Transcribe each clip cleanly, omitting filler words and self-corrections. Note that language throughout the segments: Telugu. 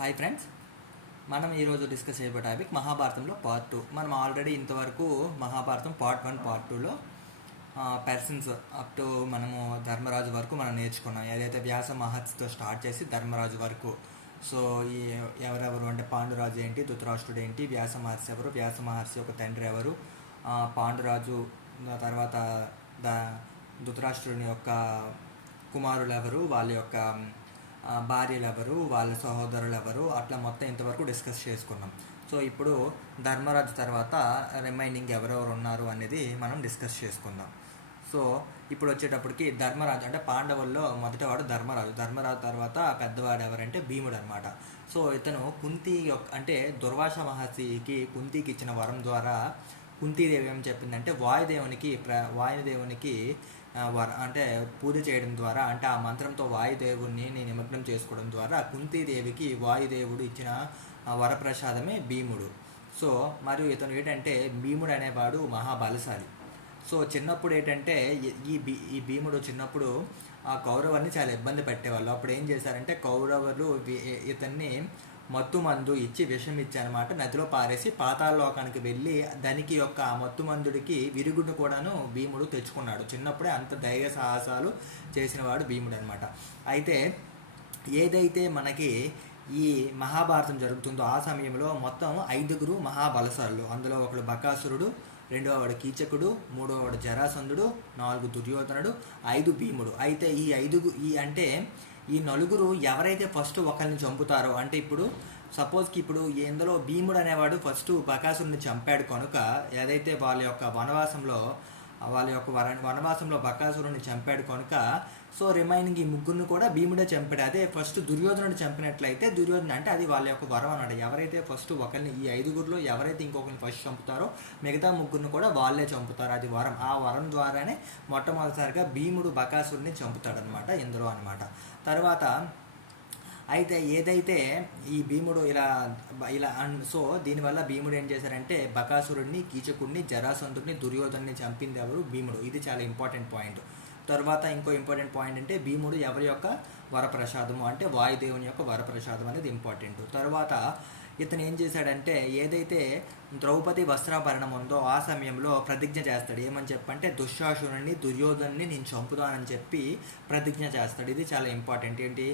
హాయ్ ఫ్రెండ్స్, మనం ఈరోజు డిస్కస్ చేయబోయే టాపిక్ మహాభారతంలో పార్ట్ 2. మనం ఆల్రెడీ ఇంతవరకు మహాభారతం పార్ట్ 1, పార్ట్ 2లో పర్సన్స్ అప్ టు మనము ధర్మరాజు వరకు మనం నేర్చుకున్నాం. ఏదైతే వ్యాస మహర్షితో స్టార్ట్ చేసి ధర్మరాజు వరకు. సో ఈ ఎవరెవరు అంటే పాండురాజు ఏంటి, ధృతరాష్ట్రుడు ఏంటి, వ్యాస మహర్షి ఎవరు, వ్యాస మహర్షి యొక్క తండ్రి ఎవరు, పాండురాజు తర్వాత ద ధృతరాష్ట్రుని యొక్క కుమారులు ఎవరు, వాళ్ళ యొక్క భార్యలు ఎవరు, వాళ్ళ సహోదరులు ఎవరు, అట్లా మొత్తం ఇంతవరకు డిస్కస్ చేసుకున్నాం. సో ఇప్పుడు ధర్మరాజు తర్వాత రిమైనింగ్ ఎవరెవరు ఉన్నారు అనేది మనం డిస్కస్ చేసుకుందాం. సో ఇప్పుడు వచ్చేటప్పటికి ధర్మరాజు అంటే పాండవుల్లో మొదటివాడు ధర్మరాజు. ధర్మరాజు తర్వాత పెద్దవాడు ఎవరంటే భీముడు అనమాట. సో ఇతను కుంతి యొక్క అంటే దుర్వాస మహర్షికి కుంతికి ఇచ్చిన వరం ద్వారా కుంతీదేవి ఏం చెప్పిందంటే వాయుదేవునికి అంటే పూజ చేయడం ద్వారా, అంటే ఆ మంత్రంతో వాయుదేవుడిని నిమగ్నం చేసుకోవడం ద్వారా కుంతీదేవికి వాయుదేవుడు ఇచ్చిన వరప్రసాదమే భీముడు. సో మరియు ఇతను ఏంటంటే భీముడు అనేవాడు మహాబలశాలి. సో చిన్నప్పుడు ఏంటంటే ఈ భీముడు చిన్నప్పుడు ఆ కౌరవుల్ని చాలా ఇబ్బంది పెట్టేవాళ్ళు. అప్పుడు ఏం చేశారంటే కౌరవులు ఇతన్ని మత్తు మందు ఇచ్చి విషం ఇచ్చి అనమాట నదిలో పారేసి పాతాళలోకానికి వెళ్ళి దానికి యొక్క మత్తు మందుడికి విరుగుడు కూడాను భీముడు తెచ్చుకున్నాడు. చిన్నప్పుడే అంత ధైర్య సాహసాలు చేసినవాడు భీముడు అనమాట. అయితే ఏదైతే మనకి ఈ మహాభారతం జరుగుతుందో ఆ సమయంలో మొత్తం 5 మహాబలశాలు. అందులో ఒకడు బకాసురుడు, రెండవవాడు కీచకుడు, మూడవవాడు జరాసంధుడు, 4 దుర్యోధనుడు, 5 భీముడు. అయితే ఈ నలుగురు ఎవరైతే ఫస్ట్ ఒకరిని చంపుతారో, అంటే ఇప్పుడు సపోజ్కి ఇప్పుడు ఇందులో భీముడు అనేవాడు ఫస్ట్ బకాసురుని చంపాడు కనుక ఏదైతే వాళ్ళ యొక్క వనవాసంలో బకాసురుని చంపాడు కనుక సో రిమైనింగ్ ఈ ముగ్గురిని కూడా భీముడే చంపాడు. అదే ఫస్ట్ దుర్యోధనుడు చంపినట్లయితే దుర్యోధన అంటే అది వాళ్ళ యొక్క వరం అన్నాడు. ఎవరైతే ఫస్ట్ ఒకరిని ఈ 5గురిలో ఎవరైతే ఇంకొకరిని ఫస్ట్ చంపుతారో మిగతా ముగ్గురిని కూడా వాళ్ళే చంపుతారు, అది వరం. ఆ వరం ద్వారానే మొట్టమొదటిసారిగా భీముడు బకాసురుని చంపుతాడనమాట ఇందులో అనమాట. తర్వాత అయితే ఏదైతే ఈ భీముడు ఇలా సో దీనివల్ల భీముడు ఏం చేశారంటే బకాసురుడిని, కీచకుడిని, జరాసంధుడిని, దుర్యోధన్ని చంపింది ఎవరు? భీముడు. ఇది చాలా ఇంపార్టెంట్ పాయింట్. తర్వాత ఇంకో ఇంపార్టెంట్ పాయింట్ అంటే భీముడు ఎవరి యొక్క వరప్రసాదము అంటే వాయుదేవుని యొక్క వరప్రసాదం అనేది ఇంపార్టెంట్. తర్వాత ఇతను ఏం చేశాడంటే ఏదైతే ద్రౌపది వస్త్రాభరణం ఉందో ఆ సమయంలో ప్రతిజ్ఞ చేస్తాడు. ఏమని చెప్పంటే దుశ్శాసనుని, దుర్యోధన్ని నేను చంపుతానని చెప్పి ప్రతిజ్ఞ చేస్తాడు. ఇది చాలా ఇంపార్టెంట్. ఏంటి,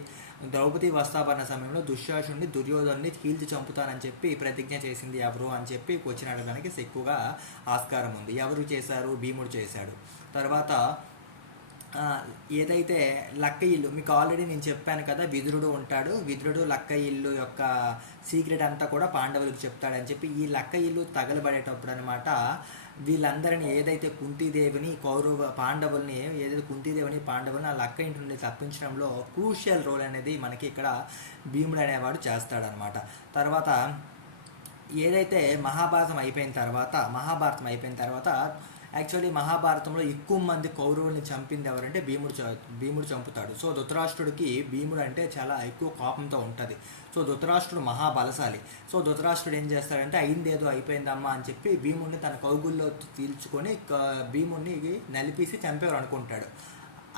ద్రౌపది వస్త్రాభరణ సమయంలో దుశ్శాసనుని, దుర్యోధన్ని కీల్చి చంపుతానని చెప్పి ప్రతిజ్ఞ చేసింది ఎవరు అని చెప్పి క్వశ్చన్ అడగడానికి ఎక్కువగా ఆస్కారం ఉంది. ఎవరు చేశారు? భీముడు చేశాడు. తర్వాత ఏదైతే లక్క ఇల్లు మీకు ఆల్రెడీ నేను చెప్పాను కదా, విదురుడు ఉంటాడు. విదురుడు లక్క ఇల్లు యొక్క సీక్రెట్ అంతా కూడా పాండవులకు చెప్తాడని చెప్పి ఈ లక్క ఇల్లు తగలబడేటప్పుడు అనమాట వీళ్ళందరినీ ఏదైతే కుంతీదేవిని పాండవుల్ని ఆ లక్క ఇంటి నుండి తప్పించడంలో క్రూషియల్ రోల్ అనేది మనకి ఇక్కడ భీముడు అనేవాడు చేస్తాడనమాట. తర్వాత ఏదైతే మహాభారతం అయిపోయిన తర్వాత యాక్చువల్లీ మహాభారతంలో ఎక్కువ మంది కౌరవుల్ని చంపింది ఎవరంటే భీముడు చంపుతాడు. సో ధృతరాష్ట్రుడికి భీముడు అంటే చాలా ఎక్కువ కోపంతో ఉంటుంది. సో ధృతరాష్ట్రుడు మహాబలశాలి. సో ధృతరాష్ట్రుడు ఏం చేస్తాడంటే అయిందేదో అయిపోయిందమ్మా అని చెప్పి భీముడిని తన కౌగుల్లో తీల్చుకొని భీముడిని నలిపేసి చంపేవారు అనుకుంటాడు.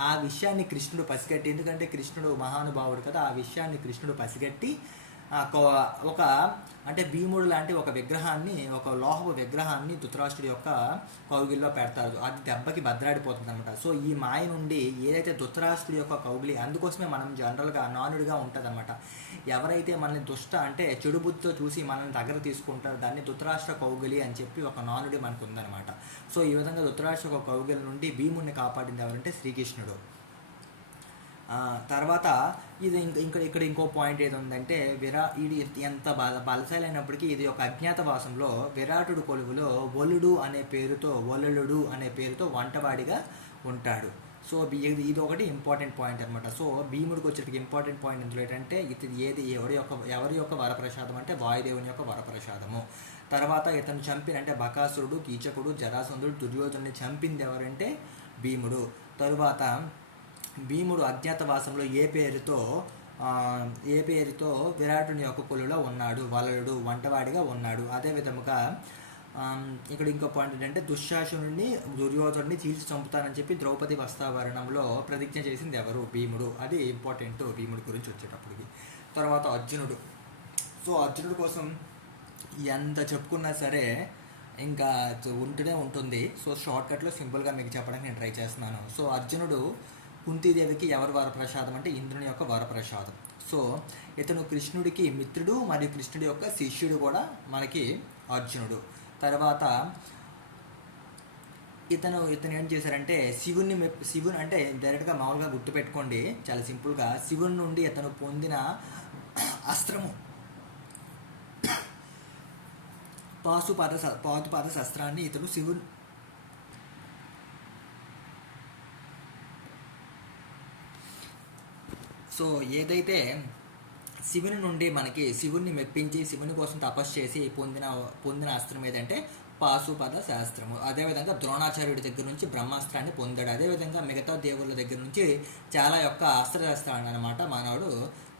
ఆ విషయాన్ని కృష్ణుడు పసిగట్టి, ఎందుకంటే కృష్ణుడు మహానుభావుడు కదా, ఆ విషయాన్ని కృష్ణుడు పసిగట్టి ఒక అంటే భీముడు లాంటి ఒక లోహపు విగ్రహాన్ని ధృతరాష్ట్రుడి యొక్క కౌగిల్లో పెడతారు. అది దెబ్బకి భద్రాడిపోతుంది అనమాట. సో ఈ మాయ నుండి ఏదైతే ధృతరాష్ట్రుడి యొక్క కౌగిలి, అందుకోసమే మనం జనరల్గా నానుడిగా ఉంటుంది అనమాట. ఎవరైతే మనల్ని అంటే చెడు బుద్ధితో చూసి మనల్ని దగ్గర తీసుకుంటారో దాన్ని ధృతరాష్ట్ర కౌగిలి అని చెప్పి ఒక నానుడి మనకు ఉందన్నమాట. సో ఈ విధంగా ధృతరాష్ట్ర ఒక కౌగిలి నుండి భీముడిని కాపాడింది ఎవరంటే శ్రీకృష్ణుడు. తర్వాత ఇది ఇక్కడ ఇంకో పాయింట్ ఏది ఉందంటే ఇది ఎంత బలశాలైనప్పటికీ ఇది ఒక అజ్ఞాతవాసంలో విరాటుడు కొలువులో వలుడు అనే పేరుతో వంటవాడిగా ఉంటాడు. సో ఇది ఒకటి ఇంపార్టెంట్ పాయింట్ అనమాట. సో భీముడికి వచ్చేటికి ఇంపార్టెంట్ పాయింట్ ఇందులో ఏంటంటే ఇది ఎవరి యొక్క వరప్రసాదం అంటే వాయుదేవుని యొక్క వరప్రసాదము. తర్వాత ఇతను అంటే బకాసురుడు, కీచకుడు, జరాసంధుడు, దుర్యోధనుని చంపింది ఎవరంటే భీముడు. తరువాత భీముడు అజ్ఞాతవాసంలో ఏ పేరుతో విరాటుని యొక్క కొలువులో ఉన్నాడు, వలలుడు వంటవాడిగా ఉన్నాడు. అదే విధముగా ఇక్కడ ఇంకో పాయింట్ ఏంటంటే దుశ్శాసనుడిని, దుర్యోధనుడిని చీల్చి చంపుతానని చెప్పి ద్రౌపది వస్త్రాభరణంలో ప్రతిజ్ఞ చేసింది ఎవరు? భీముడు. అది ఇంపార్టెంట్ భీముడి గురించి వచ్చేటప్పటికి. తర్వాత అర్జునుడు సో అర్జునుడి కోసం ఎంత చెప్పుకున్నా సరే ఇంకా ఉంటూనే ఉంటుంది. సో షార్ట్కట్లో సింపుల్గా మీకు చెప్పడానికి నేను ట్రై చేస్తున్నాను. సో అర్జునుడు కుంతీదేవికి ఎవరు వరప్రసాదం అంటే ఇంద్రుని యొక్క వరప్రసాదం. సో ఇతను కృష్ణుడికి మిత్రుడు మరియు కృష్ణుడి యొక్క శిష్యుడు కూడా మనకి అర్జునుడు. తర్వాత ఇతను ఏం చేశారంటే శివుని అంటే డైరెక్ట్గా మామూలుగా గుర్తుపెట్టుకోండి, చాలా సింపుల్గా శివుని నుండి ఇతను పొందిన అస్త్రము పాశుపాత శస్త్రాన్ని ఇతను సో ఏదైతే శివుని మెప్పించి శివుని కోసం తపస్సు చేసి పొందిన అస్త్రం ఏదంటే పాశుపద శాస్త్రము. అదేవిధంగా ద్రోణాచార్యుడి దగ్గర నుంచి బ్రహ్మాస్త్రాన్ని పొందాడు. అదేవిధంగా మిగతా దేవుళ్ళ దగ్గర నుంచి చాలా యొక్క అస్త్రశాస్త్రాన్ని అనమాట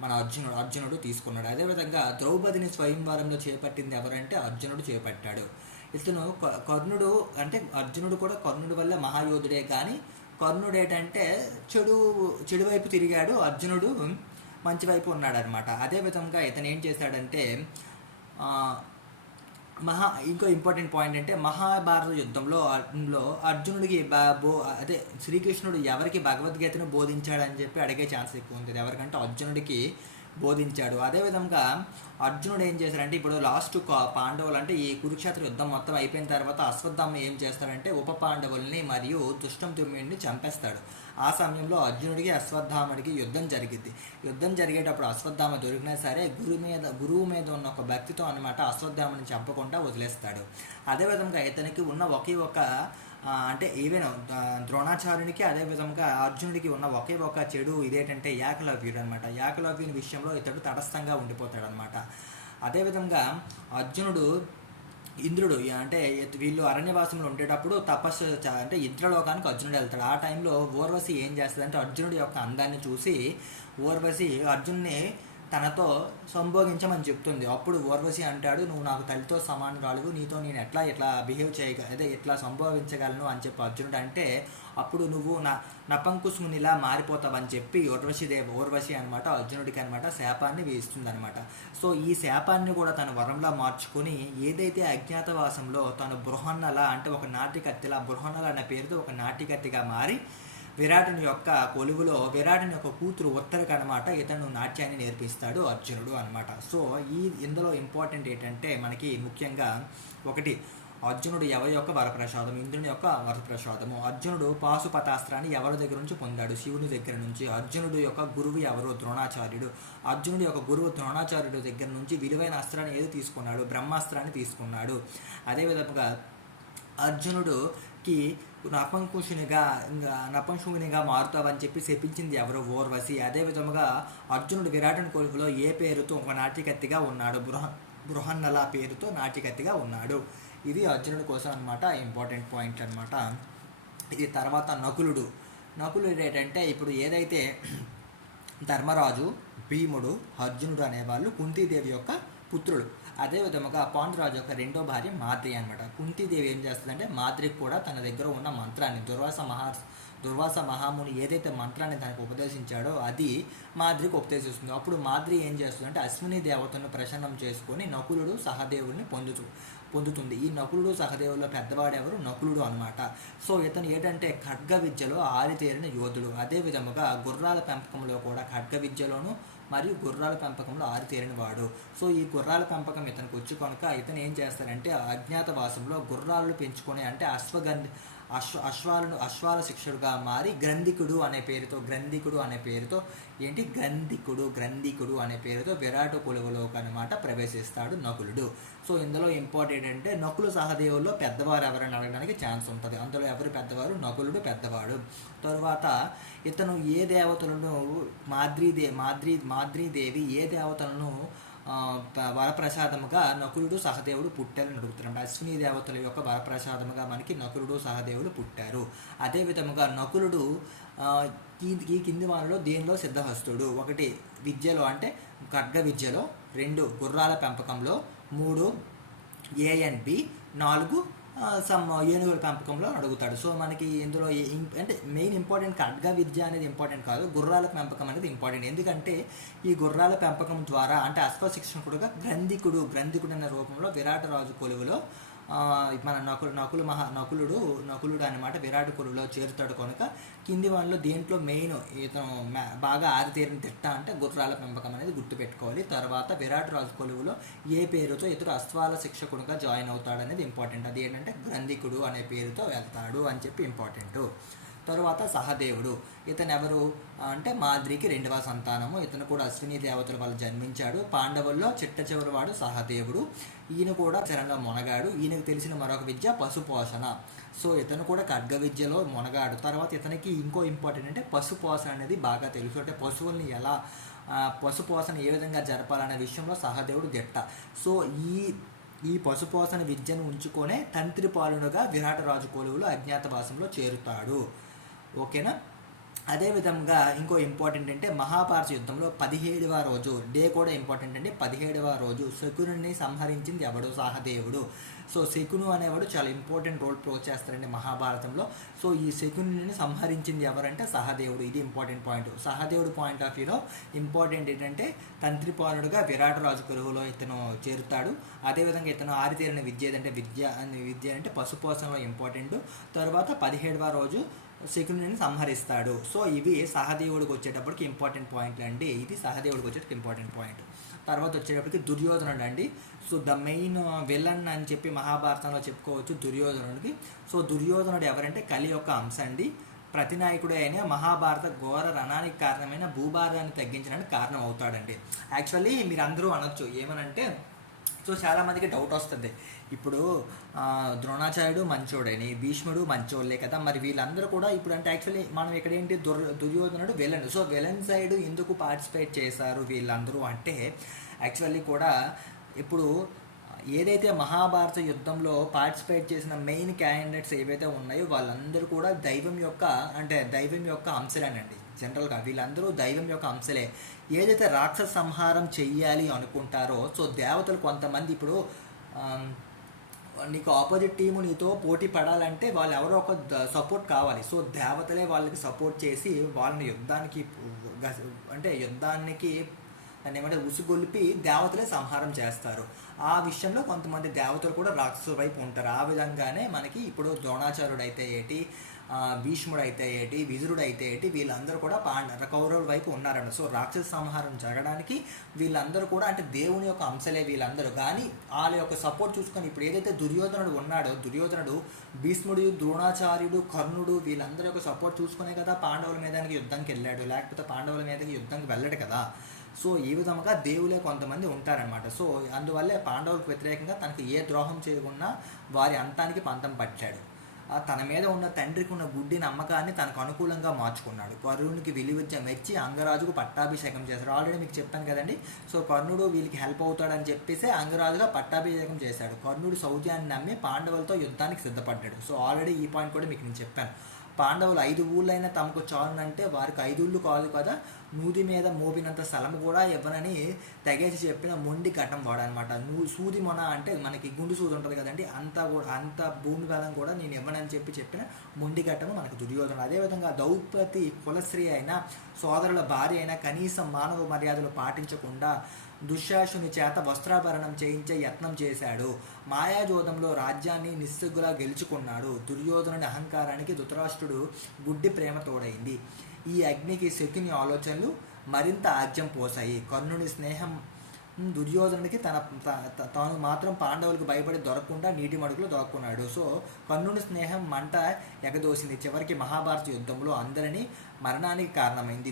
మన అర్జునుడు తీసుకున్నాడు. అదేవిధంగా ద్రౌపదిని స్వయంవరంలో చేపట్టింది ఎవరంటే అర్జునుడు చేపట్టాడు. ఇతను అర్జునుడు కూడా కర్ణుడి వల్ల మహాయోధుడే, కానీ కర్ణుడు ఏంటంటే చెడు వైపు తిరిగాడు, అర్జునుడు మంచి వైపు ఉన్నాడు అనమాట. అదేవిధంగా ఇతను ఏం చేశాడంటే ఇంకో ఇంపార్టెంట్ పాయింట్ అంటే మహాభారత యుద్ధంలో అర్జునుడికి శ్రీకృష్ణుడు ఎవరికి భగవద్గీతను బోధించాడని చెప్పి అడిగే ఛాన్స్ ఎక్కువ ఉంటుంది. ఎవరికంటే అర్జునుడికి బోధించాడు. అదేవిధంగా అర్జునుడు ఏం చేశాడంటే ఇప్పుడు లాస్ట్ పాండవులు అంటే ఈ కురుక్షేత్ర యుద్ధం మొత్తం అయిపోయిన తర్వాత అశ్వత్థామ ఏం చేస్తాడంటే ఉప పాండవుల్ని మరియు దుష్టంతుమ్యుడిని చంపేస్తాడు. ఆ సమయంలో అర్జునుడికి అశ్వత్థాముడికి యుద్ధం జరిగింది. యుద్ధం జరిగేటప్పుడు అశ్వత్థామ దొరికినా సరే గురువు మీద ఉన్న ఒక భక్తితో అనమాట అశ్వత్థాముని చంపకుండా వదిలేస్తాడు. అదేవిధంగా ఇతనికి ఉన్న ఒకే ఒక అంటే ఈవెన్ ద్రోణాచార్యునికి అదేవిధంగా అర్జునుడికి ఉన్న ఒకే ఒక చెడు ఇదేంటంటే ఏకలవ్యుడు అనమాట. ఏకలవ్యుని విషయంలో ఇతడు తటస్థంగా ఉండిపోతాడు అనమాట. అదేవిధంగా అర్జునుడు ఇంద్రుడు అంటే వీళ్ళు అరణ్యవాసంలో ఉండేటప్పుడు తపస్సు అంటే ఇంద్రలోకానికి అర్జునుడు వెళ్తాడు. ఆ టైంలో ఊర్వశి ఏం చేస్తుందంటే అర్జునుడి యొక్క అందాన్ని చూసి ఊర్వశి అర్జున్ని తనతో సంభోగించమని చెప్తుంది. అప్పుడు ఊర్వశి అంటాడు, నువ్వు నాకు తల్లితో సమానురాలు, నీతో నేను ఎట్లా బిహేవ్ ఎట్లా సంభోగించగలను అని చెప్పి అర్జునుడు అంటే అప్పుడు నువ్వు నపంకుశునిలా మారిపోతావని చెప్పి ఊర్వశి అనమాట అర్జునుడికి అనమాట శాపాన్ని వేస్తుంది అనమాట. సో ఈ శాపాన్ని కూడా తన వరంలా మార్చుకొని ఏదైతే అజ్ఞాతవాసంలో తను బృహన్నల అంటే ఒక నాటికత్తిలా బృహన్నల అనే పేరుతో ఒక నాటికత్తిగా మారి విరాటుని యొక్క కొలువులో విరాటుని యొక్క కూతురు ఉత్తరకి అనమాట ఇతను నాట్యాన్ని నేర్పిస్తాడు అర్జునుడు అనమాట. సో ఇందులో ఇంపార్టెంట్ ఏంటంటే మనకి ముఖ్యంగా ఒకటి అర్జునుడు ఎవరి యొక్క వరప్రసాదం, ఇంద్రుని యొక్క వరప్రసాదము. అర్జునుడు పాశుపతాస్త్రాన్ని ఎవరి దగ్గర నుంచి పొందాడు, శివుని దగ్గర నుంచి. అర్జునుడు యొక్క గురువు ఎవరు, ద్రోణాచార్యుడు. అర్జునుడు యొక్క గురువు ద్రోణాచార్యుడి దగ్గర నుంచి విలువైన అస్త్రాన్ని ఏది తీసుకున్నాడు, బ్రహ్మాస్త్రాన్ని తీసుకున్నాడు. అదేవిధంగా అర్జునుడుకి నపంకుశునిగా మారుతావని చెప్పి శపించింది ఎవరు, ఊర్వశి. అదేవిధంగా అర్జునుడు విరాటుని కొలువులో ఏ పేరుతో ఒక నాటికత్తిగా ఉన్నాడు, బృహన్నల పేరుతో నాటికత్తిగా ఉన్నాడు. ఇది అర్జునుడి కోసం అనమాట ఇంపార్టెంట్ పాయింట్ అనమాట. ఇది తర్వాత నకులుడు ఏంటంటే ఇప్పుడు ఏదైతే ధర్మరాజు, భీముడు, అర్జునుడు అనేవాళ్ళు కుంతీదేవి యొక్క పుత్రులు. అదేవిధముగా పాండురాజు యొక్క రెండో భార్య మాద్రి అనమాట. కుంతీదేవి ఏం చేస్తుందంటే మాద్రికి కూడా తన దగ్గర ఉన్న మంత్రాన్ని దుర్వాస మహాముని ఏదైతే మంత్రాన్ని తనకు ఉపదేశించాడో అది మాద్రికి ఉపదేశిస్తుంది. అప్పుడు మాద్రి ఏం చేస్తుందంటే అశ్విని దేవతను ప్రసన్నం చేసుకొని నకులుడు సహదేవుడిని పొందుతుంది. ఈ నకులుడు సహదేవుల్లో పెద్దవాడెవరు, నకులుడు అనమాట. సో ఇతను ఏంటంటే ఖడ్గ విద్యలో ఆరితేరిన యోధుడు. అదేవిధముగా గుర్రాల పెంపకంలో కూడా ఖడ్గ విద్యలోను మరియు గుర్రాల పెంపకంలో ఆరితేరిన వాడు. సో ఈ గుర్రాల పెంపకం ఇతనికి వచ్చి కనుక ఇతను ఏం చేస్తారంటే అజ్ఞాతవాసంలో గుర్రాలను పెంచుకొని అంటే అశ్వాల శిక్షుడుగా మారి గ్రంథికుడు అనే పేరుతో విరాటు కొలువులోకి అనమాట ప్రవేశిస్తాడు నకులుడు. సో ఇందులో ఇంపార్టెంట్ అంటే నకులు సహదేవుల్లో పెద్దవారు ఎవరైనా అడగడానికి ఛాన్స్ ఉంటుంది. అందులో ఎవరు పెద్దవారు, నకులుడు పెద్దవాడు. తరువాత ఇతను ఏ దేవతలను మాద్రీదేవి ఏ దేవతలను వరప్రసాదముగా నకులుడు సహదేవుడు పుట్టారని అడుగుతున్నాడు. అశ్విని దేవతల యొక్క వరప్రసాదముగా మనకి నకులుడు సహదేవుడు పుట్టారు. అదేవిధముగా నకులుడు ఈ కింది వారిలో దేనిలో సిద్ధహస్తుడు, ఒకటి విద్యలో అంటే ఖడ్గ విద్యలో, 2 గుర్రాల పెంపకంలో, 3 A&B, 4 సమ్ ఏనుగుల పెంపకంలో అడుగుతాడు. సో మనకి ఇందులో అంటే మెయిన్ ఇంపార్టెంట్ ఖడ్గ విద్య అనేది ఇంపార్టెంట్ కాదు, గుర్రాల పెంపకం అనేది ఇంపార్టెంట్. ఎందుకంటే ఈ గుర్రాల పెంపకం ద్వారా అంటే అశ్వశిక్షకుడుగా గ్రంథికుడు అనే రూపంలో విరాట రాజు కొలువులో మన నకులుడు అనమాట విరాట్ కొలువులో చేరుతాడు. కనుక కింది వాళ్ళు దేంట్లో మెయిన్ ఇతను బాగా ఆరితేరిన తిట్ట అంటే గుర్రాల పెంపకం అనేది గుర్తుపెట్టుకోవాలి. తర్వాత విరాట్ రాజు కొలువులో ఏ పేరుతో ఇతడు అశ్వాల శిక్షకుడుగా జాయిన్ అవుతాడు అనేది ఇంపార్టెంట్. అది ఏంటంటే గ్రంథికుడు అనే పేరుతో వెళ్తాడు అని చెప్పి ఇంపార్టెంట్. తరువాత సహదేవుడు, ఇతను ఎవరు అంటే మాద్రికి రెండవ సంతానము. ఇతను కూడా అశ్విని దేవతల వల్ల జన్మించాడు. పాండవుల్లో చిట్ట చివరి వాడు సహదేవుడు. ఈయన కూడా చరణంలో మొనగాడు. ఈయనకు తెలిసిన మరొక విద్య పశుపోషణ. సో ఇతను కూడా ఖడ్గ విద్యలో మొనగాడు. తర్వాత ఇతనికి ఇంకో ఇంపార్టెంట్ అంటే పశుపోషణ అనేది బాగా తెలుసు. అంటే పశువుల్ని ఎలా పశుపోషణ ఏ విధంగా జరపాలనే విషయంలో సహదేవుడు దిట్ట. సో ఈ పశుపోషణ విద్యను ఉంచుకొనే తంత్రిపాలునుగా విరాట రాజు కొలువులో అజ్ఞాతవాసంలో చేరుతాడు. ఓకేనా. అదేవిధంగా ఇంకో ఇంపార్టెంట్ అంటే మహాభారత యుద్ధంలో 17వ రోజు డే కూడా ఇంపార్టెంట్ అండి. 17వ రోజు శకునుని సంహరించింది ఎవడు? సహదేవుడు. సో శకును అనేవాడు చాలా ఇంపార్టెంట్ రోల్ ప్లే చేస్తారండి మహాభారతంలో. సో ఈ శకునుని సంహరించింది ఎవరంటే సహదేవుడు. ఇది ఇంపార్టెంట్ పాయింట్. సహదేవుడు పాయింట్ ఆఫ్ వ్యూలో ఇంపార్టెంట్ ఏంటంటే తంత్రిపాలుడుగా విరాట రాజు కొలువులో ఇతను చేరుతాడు. అదేవిధంగా ఇతను ఆరితేరిన విద్య ఏదంటే విద్య అంటే పశుపోషణలో ఇంపార్టెంట్. తర్వాత 17వ రోజు శకునుని సంహరిస్తాడు. సో ఇవి సహదేవుడికి వచ్చేటప్పటికి ఇంపార్టెంట్ పాయింట్లు అండి. ఇది సహదేవుడికి వచ్చేటప్పుడు ఇంపార్టెంట్ పాయింట్. తర్వాత వచ్చేటప్పటికి దుర్యోధనుడు అండి. సో ద మెయిన్ విలన్ అని చెప్పి మహాభారతంలో చెప్పుకోవచ్చు దుర్యోధనుడికి. సో దుర్యోధనుడు ఎవరంటే కలి యొక్క అంశ అండి. ప్రతినాయకుడు అయిన మహాభారత ఘోర రణానికి కారణమైన భూభారాన్ని తగ్గించడానికి కారణం అవుతాడండి. యాక్చువల్లీ మీరు అందరూ అనొచ్చు ఏమనంటే, సో చాలామందికి డౌట్ వస్తుంది, ఇప్పుడు ద్రోణాచార్యుడు మంచోడని, భీష్ముడు మంచోళ్ళే కదా, మరి వీళ్ళందరూ కూడా ఇప్పుడు అంటే యాక్చువల్లీ మనం ఇక్కడ ఏంటి దుర్యోధనుడు విలన్. సో విలన్ సైడ్ ఎందుకు పార్టిసిపేట్ చేశారు వీళ్ళందరూ అంటే, యాక్చువల్లీ కూడా ఇప్పుడు ఏదైతే మహాభారత యుద్ధంలో పార్టిసిపేట్ చేసిన మెయిన్ క్యాండిడేట్స్ ఏవైతే ఉన్నాయో వాళ్ళందరూ కూడా దైవం యొక్క అంశలేనండి. జనరల్గా వీళ్ళందరూ దైవం యొక్క అంశలే. ఏదైతే రాక్షస సంహారం చెయ్యాలి అనుకుంటారో, సో దేవతలు కొంతమంది ఇప్పుడు నీకు ఆపోజిట్ టీము నీతో పోటీ పడాలంటే వాళ్ళు ఎవరో ఒక సపోర్ట్ కావాలి. సో దేవతలే వాళ్ళకి సపోర్ట్ చేసి వాళ్ళని యుద్ధానికి దాన్ని ఏమంటే ఉసుగొల్పి దేవతలే సంహారం చేస్తారు. ఆ విషయంలో కొంతమంది దేవతలు కూడా రాక్షసుల వైపు ఉంటారు. ఆ విధంగానే మనకి ఇప్పుడు ద్రోణాచార్యుడు అయితే ఏంటి, భీష్ముడు అయితే ఏంటి, విదురుడు అయితే ఏంటి, వీళ్ళందరూ కూడా కౌరవుల వైపు ఉన్నారంట. సో రాక్షస సంహారం జరగడానికి వీళ్ళందరూ కూడా అంటే దేవుని యొక్క అంశలే వీళ్ళందరూ. కానీ వాళ్ళ యొక్క సపోర్ట్ చూసుకొని ఇప్పుడు ఏదైతే దుర్యోధనుడు ఉన్నాడో, దుర్యోధనుడు భీష్ముడు, ద్రోణాచార్యుడు, కర్ణుడు వీళ్ళందరూ యొక్క సపోర్ట్ చూసుకునే కదా పాండవుల మీదకి యుద్ధానికి వెళ్ళాడు. లేకపోతే పాండవుల మీదకి యుద్ధానికి వెళ్ళాడు కదా. సో ఈ విధంగా దేవులే కొంతమంది ఉంటారనమాట. సో అందువల్లే పాండవులకు వ్యతిరేకంగా తనకు ఏ ద్రోహం చేయకుండా వారి అంతానికి పంతం పట్టాడు. తన మీద ఉన్న తండ్రికి ఉన్న గుడ్డి నమ్మకాన్ని తనకు అనుకూలంగా మార్చుకున్నాడు. కర్ణునికి విలువిద్య మెచ్చి అంగరాజుకు పట్టాభిషేకం చేశాడు. ఆల్రెడీ మీకు చెప్పాను కదండి. సో కర్ణుడు వీళ్ళకి హెల్ప్ అవుతాడని చెప్పేసి అంగరాజుగా పట్టాభిషేకం చేశాడు. కర్ణుడు శౌర్యాన్ని నమ్మి పాండవులతో యుద్ధానికి సిద్ధపడ్డాడు. సో ఆల్రెడీ ఈ పాయింట్ కూడా మీకు నేను చెప్పాను. పాండవులు 5 ఊళ్ళైనా తమకు చాలునంటే వారికి 5 ఊళ్ళు కాదు కదా, నూది మీద మోపినంత స్థలం కూడా ఇవ్వనని తెగేసి చెప్పిన మొండి ఘటం వాడనమాట. సూది మొన అంటే మనకి గుండు సూది ఉంటుంది కదండి, అంత భూమి బలం కూడా నేను ఇవ్వనని చెప్పిన మొండి ఘట్టము మనకు దుర్యోధన. అదేవిధంగా ద్రౌపది కులశ్రీ అయినా సోదరుల భార్య అయినా కనీసం మానవ మర్యాదలు పాటించకుండా దుశ్శాసుని చేత వస్త్రాభరణం చేయించే యత్నం చేశాడు. మాయాజోదంలో రాజ్యాన్ని నిస్సిగ్గులా గెలుచుకున్నాడు. దుర్యోధనుని అహంకారానికి ధృతరాష్ట్రుడు గుడ్డి ప్రేమ తోడైంది. ఈ అగ్నికి శకుని ఆలోచనలు మరింత ఆజ్యం పోసాయి. కర్ణుని స్నేహం దుర్యోధనుడికి తాను మాత్రం పాండవులకు భయపడి దొరకకుండా నీటి మడుగులో దొరుకున్నాడు. సో కర్ణుని స్నేహం మంట ఎగదోసింది. చివరికి మహాభారత యుద్ధంలో అందరినీ మరణానికి కారణమైంది.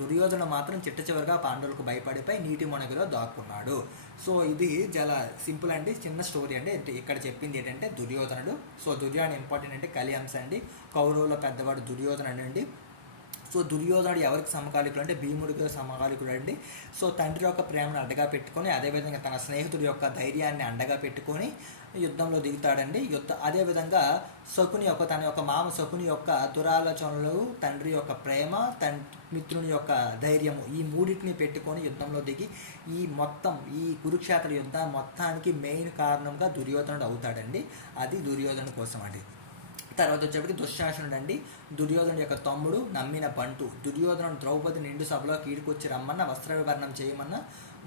దుర్యోధన మాత్రం చిట్ట చివరిగా పాండవులకు భయపడిపోయి నీటి మడుగులో దాక్కున్నాడు. సో ఇది చాలా సింపుల్ అండి, చిన్న స్టోరీ అండి. ఇక్కడ చెప్పింది ఏంటంటే దుర్యోధనుడు. సో దుర్యోధన ఇంపార్టెంట్ అంటే కలి అంశ అండి. కౌరవుల పెద్దవాడు దుర్యోధనుడు అండి. సో దుర్యోధనుడు ఎవరికి సమకాలికుడు అంటే భీముడికి సమకాలికుడు అండి. సో తండ్రి యొక్క ప్రేమను అడ్డగా పెట్టుకొని, అదేవిధంగా తన స్నేహితుడి యొక్క ధైర్యాన్ని అండగా పెట్టుకొని యుద్ధంలో దిగుతాడండి. అదేవిధంగా తన యొక్క మామ శకుని యొక్క దురాలోచనలు, తండ్రి యొక్క ప్రేమ, మిత్రుని యొక్క ధైర్యము, ఈ మూడింటిని పెట్టుకొని యుద్ధంలో దిగి ఈ కురుక్షేత్ర యుద్ధం మొత్తానికి మెయిన్ కారణంగా దుర్యోధనుడు అవుతాడండి. అది దుర్యోధను కోసం అండి. తర్వాత వచ్చేప్పటికి దుశ్శాసనుడు అండి, దుర్యోధనుడు యొక్క తమ్ముడు, నమ్మిన బంటు. దుర్యోధనుడు ద్రౌపది నిండు సభలో కీడుకొచ్చి రమ్మన్న, వస్త్ర వివరణం చేయమన్న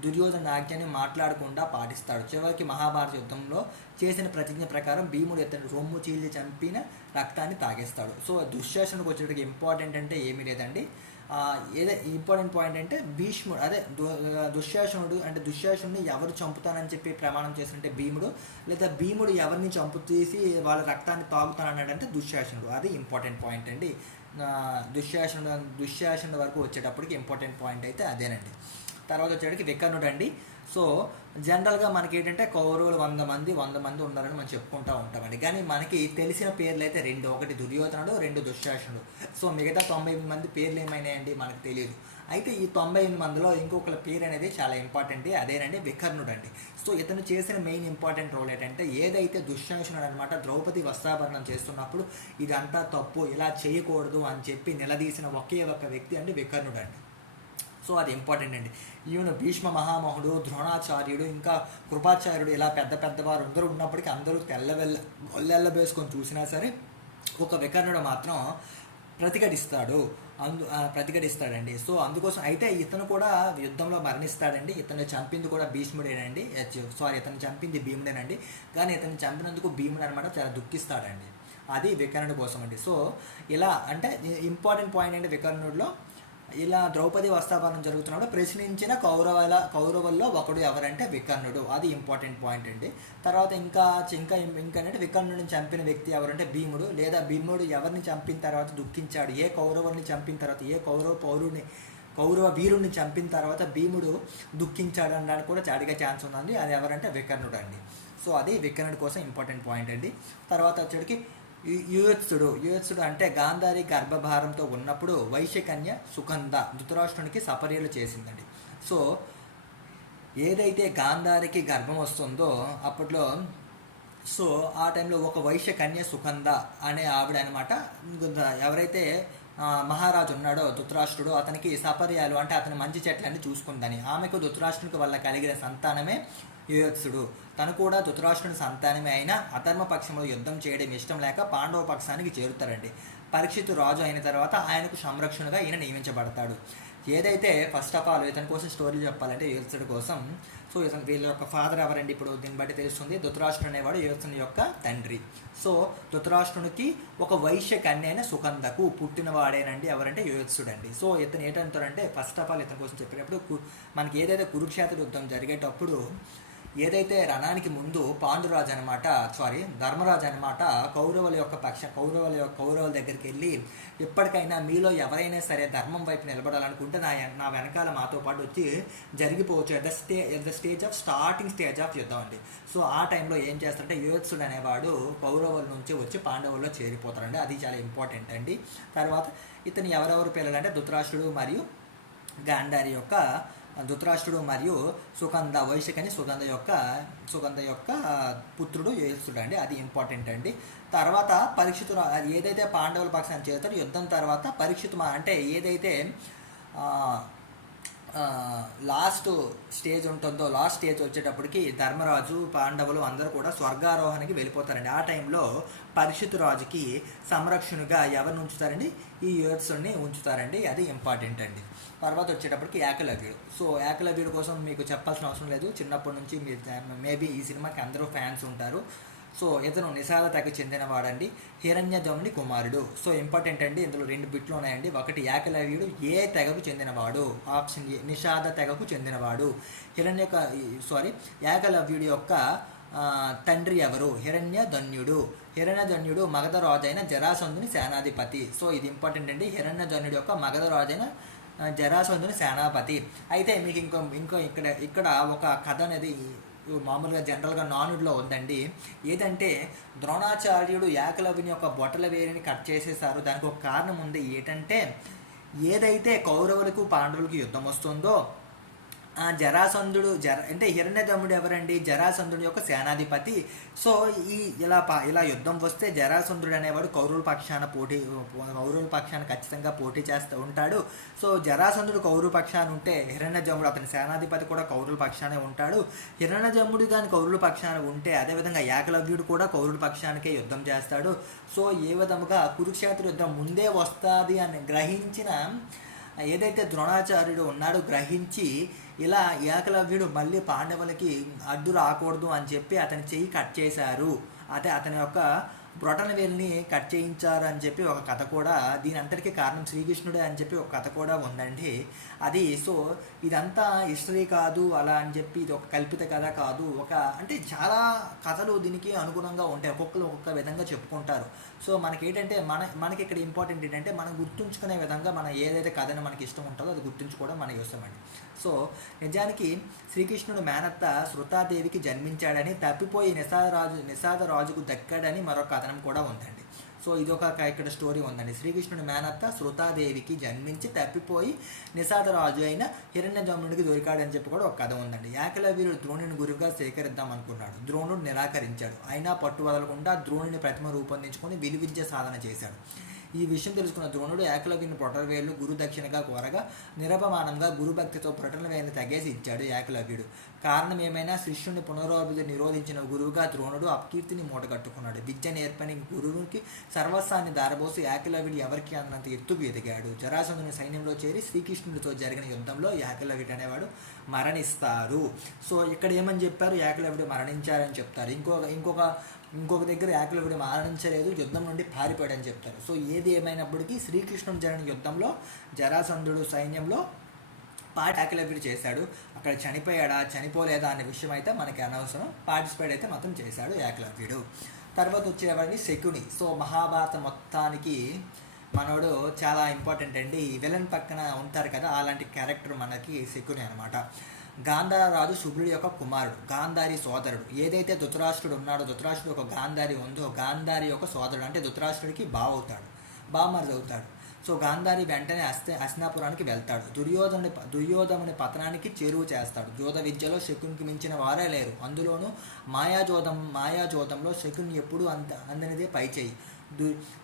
దుర్యోధను ఆజ్ఞని మాట్లాడకుండా పాటిస్తాడు. చివరికి మహాభారత యుద్ధంలో చేసిన ప్రతిజ్ఞ ప్రకారం భీముడు ఇతను రొమ్ము చీల్చి చంపిన రక్తాన్ని తాగేస్తాడు. సో దుశ్శాసనుడికి వచ్చేటికి ఇంపార్టెంట్ అంటే ఏమీ లేదండి. ఏదో ఇంపార్టెంట్ పాయింట్ అంటే భీష్ముడు దుశ్శాసనుడిని ఎవరు చంపుతానని చెప్పి ప్రమాణం చేసినట్టే భీముడు, లేదా భీముడు ఎవరిని చంపు తీసి వాళ్ళ రక్తాన్ని తాగుతానన్నాడంటే దుశ్శాసనుడు. అది ఇంపార్టెంట్ పాయింట్ అండి. దుశ్శాసనుడు వరకు వచ్చేటప్పటికి ఇంపార్టెంట్ పాయింట్ అయితే అదేనండి. తర్వాత వచ్చేటికి వికర్ణుడు అండి. సో జనరల్గా మనకి ఏంటంటే కౌరవులు 100 మంది ఉన్నారని మనం చెప్పుకుంటూ ఉంటామండి. కానీ మనకి తెలిసిన పేర్లు అయితే 2, ఒకటి దుర్యోధనుడు, 2 దుశ్శాసనుడు. సో మిగతా 98 మంది పేర్లు ఏమైనాయండి మనకు తెలియదు. అయితే ఈ 98 మందిలో ఇంకొకరి పేరు అనేది చాలా ఇంపార్టెంట్, అదేనండి వికర్ణుడు అండి. సో ఇతను చేసిన మెయిన్ ఇంపార్టెంట్ రోల్ ఏంటంటే, ఏదైతే దుశ్శాసనుడు అనమాట ద్రౌపది వస్త్రాభరణం చేస్తున్నప్పుడు ఇదంతా తప్పు, ఇలా చేయకూడదు అని చెప్పి నిలదీసిన ఒకే ఒక వ్యక్తి అండి వికర్ణుడు అండి. సో అది ఇంపార్టెంట్ అండి. ఈవెన్ భీష్మ మహామహుడు, ద్రోణాచార్యుడు, ఇంకా కృపాచార్యుడు, ఇలా పెద్దవారు అందరూ ఉన్నప్పటికీ అందరూ గొల్లెల్లబేసుకొని చూసినా సరే ఒక వికర్ణుడు మాత్రం ప్రతిఘటిస్తాడండి. సో అందుకోసం అయితే ఇతను కూడా యుద్ధంలో మరణిస్తాడండి. ఇతను చంపింది కూడా భీష్ముడేనండి, ఇతను చంపింది భీముడేనండి. కానీ ఇతను చంపినందుకు భీముడు అనమాట చాలా దుఃఖిస్తాడండి. అది వికర్ణుడి కోసం అండి. సో ఇలా అంటే ఇంపార్టెంట్ పాయింట్ అంటే వికర్ణుడిలో ఇలా ద్రౌపది వస్త్రాభరణం జరుగుతున్నప్పుడు ప్రశ్నించిన కౌరవుల్లో ఒకడు ఎవరంటే వికర్ణుడు. అది ఇంపార్టెంట్ పాయింట్ అండి. తర్వాత ఇంకా అంటే వికర్ణుడిని చంపిన వ్యక్తి ఎవరంటే భీముడు, లేదా భీముడు ఎవరిని చంపిన తర్వాత దుఃఖించాడు, ఏ కౌరవుని చంపిన తర్వాత, ఏ కౌరవ వీరుడిని చంపిన తర్వాత భీముడు దుఃఖించాడు అనడానికి కూడా చాటిగా ఛాన్స్ ఉందండి. అది ఎవరంటే వికర్ణుడు అండి. సో అది వికర్ణుడి కోసం ఇంపార్టెంట్ పాయింట్ అండి. తర్వాత వచ్చేటికి యుయుత్సుడు అంటే గాంధారి గర్భభారంతో ఉన్నప్పుడు వైశ్యకన్య సుగంధ ధృతరాష్ట్రునికి సపర్యలు చేసిందండి. సో ఏదైతే గాంధారికి గర్భం వస్తుందో అప్పట్లో, సో ఆ టైంలో ఒక వైశ్యకన్య సుగంధ అనే ఆవిడ అనమాట, ఎవరైతే మహారాజు ఉన్నాడో ధృతరాష్ట్రుడు, అతనికి సపర్యాలు అంటే అతని మంచి చెట్లన్నీ చూసుకుందని, ఆమెకు ధృతరాష్ట్రునికి వల్ల కలిగిన సంతానమే యుయుత్సుడు. తను కూడా ధృతరాష్ట్రుని సంతానమే అయినా అధర్మ పక్షంలో యుద్ధం చేయడం ఇష్టం లేక పాండవ పక్షానికి చేరుతారండి. పరీక్షితు రాజు అయిన తర్వాత ఆయనకు సంరక్షణగా ఈయన నియమించబడతాడు. ఏదైతే ఫస్ట్ ఆఫ్ ఆల్ ఇతని కోసం స్టోరీ చెప్పాలంటే యుయుత్సుడి కోసం, సో వీళ్ళ యొక్క ఫాదర్ ఎవరండి ఇప్పుడు దీన్ని బట్టి తెలుస్తుంది. ధృతరాష్ట్రుడు అనేవాడు యుయుత్సుని యొక్క తండ్రి. సో ధృతరాష్ట్రునికి ఒక వైశ్య కన్య అయిన సుగంధకు పుట్టినవాడేనండి ఎవరంటే యుయుత్సుడు అండి. సో ఇతను ఏంటంటారంటే ఫస్ట్ ఆఫ్ ఆల్ ఇతని కోసం చెప్పినప్పుడు మనకి ఏదైతే కురుక్షేత్ర యుద్ధం జరిగేటప్పుడు ఏదైతే రణానికి ముందు ధర్మరాజు అనమాట కౌరవుల దగ్గరికి వెళ్ళి, ఎప్పటికైనా మీలో ఎవరైనా సరే ధర్మం వైపు నిలబడాలనుకుంటే నా వెనకాల మాతో పాటు వచ్చి జరిగిపోవచ్చు at the starting stage of యుద్ధం అండి. సో ఆ టైంలో ఏం చేస్తారంటే యుయుత్సుడు అనేవాడు కౌరవుల నుంచి వచ్చి పాండవుల్లో చేరిపోతారండి. అది చాలా ఇంపార్టెంట్ అండి. తర్వాత ఇతను ఎవరెవరు పిల్లలంటే ధృతరాష్ట్రుడు మరియు గాంధారి యొక్క సుగంధ, వైశ్యకని సుగంధ యొక్క పుత్రుడు యుయుత్సుడు అండి. అది ఇంపార్టెంట్ అండి. తర్వాత పరీక్షితు ఏదైతే పాండవుల పక్షాన్ని చేస్తాడో యుద్ధం తర్వాత పరీక్షితు అంటే ఏదైతే లాస్ట్ స్టేజ్ ఉంటుందో, లాస్ట్ స్టేజ్ వచ్చేటప్పటికి ధర్మరాజు, పాండవులు అందరూ కూడా స్వర్గారోహణకి వెళ్ళిపోతారండి. ఆ టైంలో పరీక్షితు రాజుకి సంరక్షణగా ఎవరిని ఉంచుతారండి? ఈ యుయుత్సుడిని ఉంచుతారండి. అది ఇంపార్టెంట్ అండి. తర్వాత వచ్చేటప్పటికి ఏకలవ్యుడు. సో ఏకలవ్యుడు కోసం మీకు చెప్పాల్సిన అవసరం లేదు, చిన్నప్పటి నుంచి మీరు మేబీ ఈ సినిమాకి అందరూ ఫ్యాన్స్ ఉంటారు. సో ఇతను నిషాద తెగకు చెందినవాడండి, హిరణ్యధముని కుమారుడు. సో ఇంపార్టెంట్ అండి, ఇందులో 2 బిట్లు ఉన్నాయండి. ఒకటి ఏకలవ్యుడు ఏ తెగకు చెందినవాడు, ఆప్షన్ ఏ నిషాద తెగకు చెందినవాడు. ఏకలవ్యుడి యొక్క తండ్రి ఎవరు? హిరణ్యధన్యుడు మగధ రాజైన జరాసంధుని సేనాధిపతి. సో ఇది ఇంపార్టెంట్ అండి, హిరణ్యధన్యుడి యొక్క మగధ రాజైన జరాసంధుని సేనాపతి. అయితే మీకు ఇంకో ఇక్కడ ఒక కథ అనేది మామూలుగా జనరల్గా నానుడిలో ఉందండి. ఏదంటే ద్రోణాచార్యుడు ఏకలవ్యుని యొక్క బొట్టల వేలిని కట్ చేసేసారు. దానికి ఒక కారణం ఉంది. ఏంటంటే ఏదైతే కౌరవులకు పాండవులకు యుద్ధం వస్తుందో ఆ జరాసంధుడు అంటే హిరణ్యదమ్ముడు ఎవరండి? జరాసంధుడు యొక్క సేనాధిపతి. సో ఇలా యుద్ధం వస్తే జరాసంధుడు అనేవాడు కౌరవుల పక్షాన ఖచ్చితంగా పోటీ చేస్తూ ఉంటాడు. సో జరాసంధుడు కౌరవ పక్షాన ఉంటే హిరణ్యజమ్ముడు అతని సేనాధిపతి కూడా కౌరవుల పక్షానే ఉంటాడు. హిరణ్యజమ్ముడు కానీ కౌరవుల పక్షాన ఉంటే అదేవిధంగా ఏకలవ్యుడు కూడా కౌరవుల పక్షానికే యుద్ధం చేస్తాడు. సో ఏ విధముగా కురుక్షేత్ర యుద్ధం ముందే వస్తుంది అని గ్రహించిన ఏదైతే ద్రోణాచార్యుడు ఉన్నాడో గ్రహించి ఇలా ఏకలవ్యుడు మళ్ళీ పాండవులకి అడ్డు రాకూడదు అని చెప్పి అతని చెయ్యి కట్ చేశారు, అతని యొక్క బ్రొటన వేలిని కట్ చేయించారు అని చెప్పి ఒక కథ కూడా, దీని అంతటికీ కారణం శ్రీకృష్ణుడే అని చెప్పి ఒక కథ కూడా ఉందండి. అది సో ఇదంతా హిస్టరీ కాదు అలా అని చెప్పి ఇది ఒక కల్పిత కథ కాదు, అంటే చాలా కథలు దీనికి అనుగుణంగా ఉంటాయి, ఒక్కొక్క విధంగా చెప్పుకుంటారు. సో మనకేంటంటే మనకి ఇక్కడ ఇంపార్టెంట్ ఏంటంటే మనం గుర్తుంచుకునే విధంగా మనం ఏదైతే కథను మనకి ఇష్టం ఉంటుందో అది గుర్తుంచుకోవడం మనకి ఇష్టమండి. సో నిజానికి శ్రీకృష్ణుడు మేనత్త శృతాదేవికి జన్మించాడని, తప్పిపోయి నిషాదరాజుకు దక్కాడని మరొక కథనం కూడా ఉందండి. సో ఇదొక ఇక్కడ స్టోరీ ఉందండి. శ్రీకృష్ణుడి మేనత్త శృతాదేవికి జన్మించి తప్పిపోయి నిషాదరాజు అయిన హిరణ్యజమ్ముడికి దొరికాడని చెప్పి కూడా ఒక కథ ఉందండి. ఏకలవ్యుడు ద్రోణుని గురువుగా స్వీకరిద్దాం అనుకున్నాడు. ద్రోణుడు నిరాకరించాడు. అయినా పట్టు వదలకుండా ద్రోణుని ప్రతిమ రూపొందించుకొని విలువిద్య సాధన చేశాడు. ఈ విషయం తెలుసుకున్న ద్రోణుడు ఏకలవ్యుని పొటరవేలు గురు దక్షిణగా కోరగా నిరపమానంగా గురుభక్తితో పొటరవేలుని తగేసి ఇచ్చాడు ఏకలవ్యుడు. కారణం ఏమైనా శిష్యుని పునరాభివృద్ధి నిరోధించిన గురువుగా ద్రోణుడు అపకీర్తిని మూటగట్టుకున్నాడు. విద్య నేర్పని గురువుకి సర్వస్వాన్ని దారబోసి ఏకలవ్యుడు ఎవరికి అందినంత ఎత్తుకు ఎదిగాడు. జరాసంధుని సైన్యంలో చేరి శ్రీకృష్ణుడితో జరిగిన యుద్ధంలో ఏకలవ్యుడు అనేవాడు మరణిస్తారు. సో ఇక్కడ ఏమని చెప్పారు? ఏకలవ్యుడు మరణించారని చెప్తారు. ఇంకొక దగ్గర ఏకలవ్యుడు మరణించలేదు, యుద్ధం నుండి పారిపోయాడని చెప్తారు. సో ఏది ఏమైనప్పటికీ శ్రీకృష్ణుడు జరిగిన యుద్ధంలో జరాసంధుడు సైన్యంలో ఏకలవ్యుడు చేశాడు. అక్కడ చనిపోయాడా చనిపోలేదా అనే విషయం అయితే మనకి అనవసరం. పార్టిసిపేట్ అయితే మాత్రం చేశాడు ఏకలవ్యుడు. తర్వాత వచ్చేవాడిని శకుని. సో మహాభారత మొత్తానికి మనోడు చాలా ఇంపార్టెంట్ అండి. విలన్ పక్కన ఉంటారు కదా, అలాంటి క్యారెక్టర్ మనకి శకుని అనమాట. గాంధారరాజు శుభ్రుడి యొక్క కుమారుడు, గాంధారి సోదరుడు. ఏదైతే ధృతరాష్ట్రుడు ఉన్నాడో, ధృతరాష్ట్రుడు ఒక గాంధారి ఉందో, గాంధారి యొక్క సోదరుడు అంటే ధృతరాష్ట్రుడికి బావమరిది అవుతాడు. సో గాంధారి వెంటనే హస్తినాపురానికి వెళ్తాడు. దుర్యోధనుని పతనానికి చేరువ చేస్తాడు. జోద విద్యలో శకునికి మించిన వారే లేరు. అందులోనూ మాయాజోదంలో శకుని ఎప్పుడూ అందనిదే పైచేయి.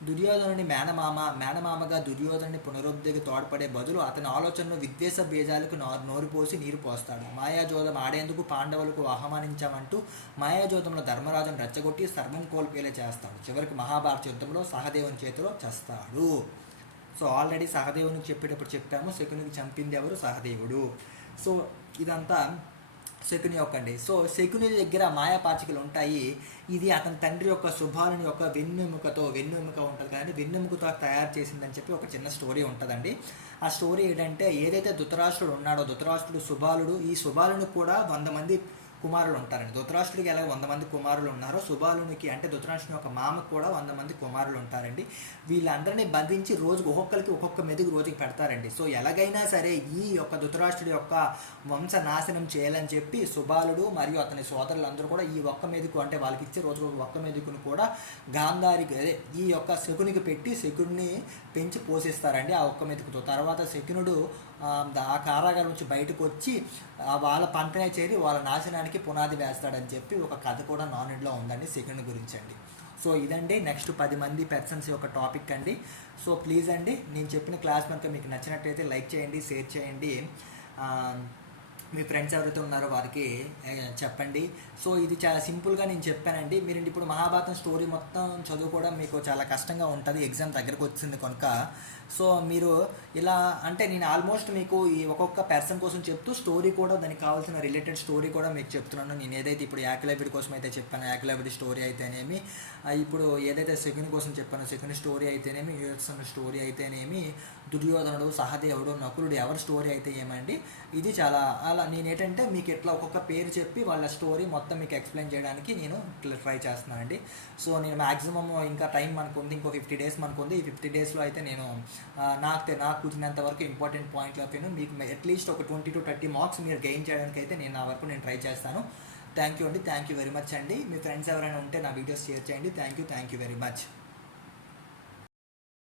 దుర్యోధనుని మేనమామగా దుర్యోధనుని పునరుద్ధరికి తోడ్పడే బదులు అతని ఆలోచనను విద్వేష బీజాలకు నోరుపోసి నీరు పోస్తాడు. మాయాజోదం ఆడేందుకు పాండవులకు ఆహ్వానించామంటూ మాయాజోదంలో ధర్మరాజును రెచ్చగొట్టి సర్వం కోల్పోయేలా చేస్తాడు. చివరికి మహాభారత యుద్ధంలో సహదేవుని చేతిలో చస్తాడు. సో ఆల్రెడీ సహదేవునికి చెప్పేటప్పుడు చెప్పాము, శకునికి చంపింది ఎవరు? సహదేవుడు. సో ఇదంతా శకుని యొక్కండి. సో శకుని దగ్గర మాయాపాచికలు ఉంటాయి. ఇది అతని తండ్రి యొక్క శుభాలని యొక్క వెన్నెముక ఉంటుంది కానీ వెన్నెముకతో తయారు చేసిందని చెప్పి ఒక చిన్న స్టోరీ ఉంటుందండి. ఆ స్టోరీ ఏంటంటే, ఏదైతే ధృతరాష్ట్రుడు ఉన్నాడో, ధృతరాష్ట్రుడు సుబాలుడు, ఈ సుబాలుని కూడా 100 మంది కుమారులు ఉంటారండి. ధృతరాష్ట్రుడికి ఎలాగ 100 మంది కుమారులు ఉన్నారో, సుబాలునికి అంటే ధృతరాష్ట్రుని యొక్క మామకు కూడా 100 మంది కుమారులు ఉంటారండి. వీళ్ళందరినీ బంధించి రోజుకు ఒక్కొక్క మెతుకు రోజుకి పెడతారండి. సో ఎలాగైనా సరే ఈ యొక్క ధృతరాష్ట్రుడి యొక్క వంశ నాశనం చేయాలని చెప్పి సుబాలుడు మరియు అతని సోదరులందరూ కూడా ఈ ఒక్క మెతుకు అంటే వాళ్ళకి ఇచ్చే రోజు ఒక్క మెతుకును కూడా గాంధారికి ఈ యొక్క శకునికి పెట్టి శకుని పెంచి పోషిస్తారండి ఆ ఒక్క మెతుకుతో. తర్వాత శకునుడు ఆ కారాగారం నుంచి బయటకు వచ్చి వాళ్ళ పంటనే చేరి వాళ్ళ నాశనానికి పునాది వేస్తాడని చెప్పి ఒక కథ కూడా నానుడిలో ఉందండి శకుని గురించి అండి. సో ఇదండి నెక్స్ట్ 10 మంది పర్సన్స్ యొక్క టాపిక్ అండి. సో ప్లీజ్ అండి, నేను చెప్పిన క్లాస్ కనుక మీకు నచ్చినట్టయితే లైక్ చేయండి, షేర్ చేయండి, మీ ఫ్రెండ్స్ ఎవరైతే ఉన్నారో వారికి చెప్పండి. సో ఇది చాలా సింపుల్గా నేను చెప్పానండి. మీరు ఇప్పుడు మహాభారతం స్టోరీ మొత్తం చదువుకోవడం మీకు చాలా కష్టంగా ఉంటుంది, ఎగ్జామ్ దగ్గరకు వచ్చింది కనుక. సో మీరు ఇలా అంటే నేను ఆల్మోస్ట్ మీకు ఈ ఒక్కొక్క పర్సన్ కోసం చెప్తూ స్టోరీ కూడా దానికి కావాల్సిన రిలేటెడ్ స్టోరీ కూడా మీకు చెప్తున్నాను. నేను ఏదైతే ఇప్పుడు ఏకలవ్యుడి కోసం అయితే చెప్పాను, ఏకలవ్యుడి స్టోరీ అయితేనేమి, ఇప్పుడు ఏదైతే శకుని కోసం చెప్పాను శకుని స్టోరీ అయితేనేమి, యుయుత్సన స్టోరీ అయితేనేమి, దుర్యోధనుడు, సహదేవుడు, నకులుడు ఎవరి స్టోరీ అయితే ఏమండి, ఇది చాలా అలా నేనేంటంటే మీకు ఇట్లా ఒక్కొక్క పేరు చెప్పి వాళ్ళ స్టోరీ మొత్తం మీకు ఎక్స్ప్లెయిన్ చేయడానికి నేను ట్రై చేస్తున్నానండి. సో నేను మ్యాక్సిమం ఇంకా టైం మనకుంది, ఇంకో 50 డేస్ మనకుంది. ఈ 50 డేస్లో అయితే నేను నాకు కుదిరినంత వరకు ఇంపార్టెంట్ పాయింట్లు అయిపోయినా మీకు అట్లీస్ట్ ఒక 20 to 30 మార్క్స్ మీరు గెయిన్ చేయడానికి అయితే నేను నా వరకు నేను ట్రై చేస్తాను. థ్యాంక్ యూ అండి, థ్యాంక్ యూ వెరీ మచ్ అండి. మీ ఫ్రెండ్స్ ఎవరైనా ఉంటే నా వీడియోస్ షేర్ చేయండి. Thank you very much.